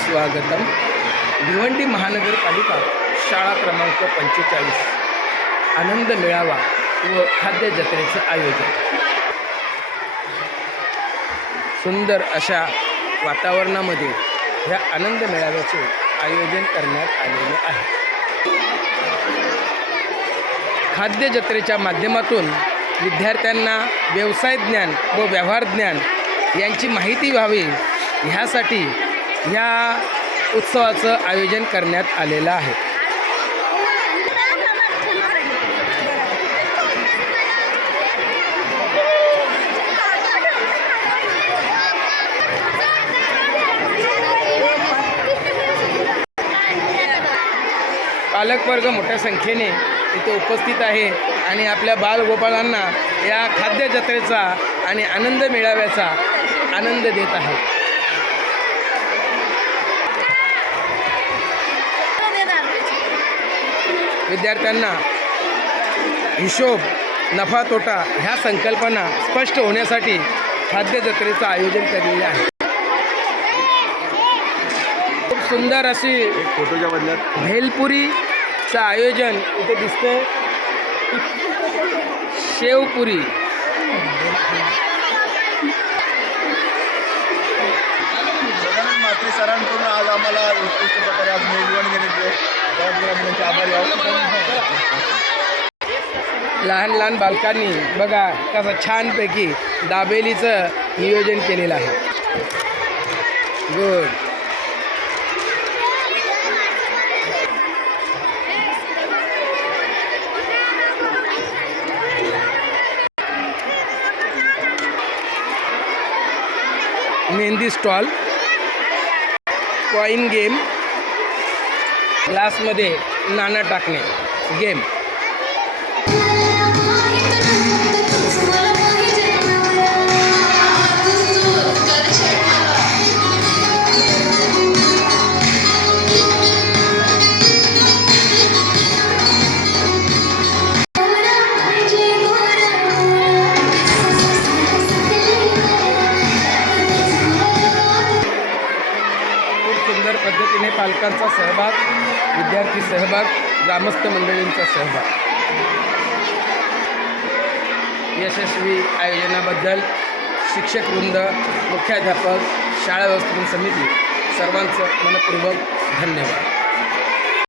स्वागतम. भिवंडी महानगरपालिका शाळा क्रमांक पंचेचाळीस. आनंद मेळावा व खाद्य जत्रेचं आयोजन. सुंदर अशा वातावरणामध्ये ह्या आनंद मेळाव्याचे आयोजन करण्यात आलेले आहे. खाद्य जत्रेच्या माध्यमातून विद्यार्थ्यांना व्यवसाय ज्ञान व व्यवहार ज्ञान यांची माहिती व्हावी. ह्यासाठी या उत्सवाचं आयोजन करण्यात आलेलं आहे. पालकवर्ग मोठ्या संख्येने इथे उपस्थित आहे आणि आपल्या बालगोपाळांना या खाद्य जत्रेचा आणि आनंद मेळाव्याचा आनंद देत आहे. विद्यार्थ्यांना हिशोब नफा तोटा ह्या संकल्पना स्पष्ट होण्यासाठी खाद्य जत्रेचं आयोजन केलेले आहे. खूप सुंदर अशी फोटोच्या बदल्यात भेलपुरीचं आयोजन इथे दिसतंय. शेवपुरी. सरांकडून आज आम्हाला उत्कृष्ट प्रकारे आज मेजवानी देण्यात आभारी आहोत लहान लहान बालकांनी बघा कसं छानपैकी दाबेलीचं नियोजन केलेलं आहे. Good mehndi stall. Coin game ग्लासमध्ये नाणं टाकणे. गेम खूप सुंदर पद्धतीने पालकांचा सहभाग. विद्यार्थी सहभाग ग्रामस्थ मंडळींचा सहभाग. यशस्वी आयोजनाबद्दल शिक्षक वृंद मुख्याध्यापक शाळा व्यवस्थापन समिती सर्वांचं मनपूर्वक धन्यवाद.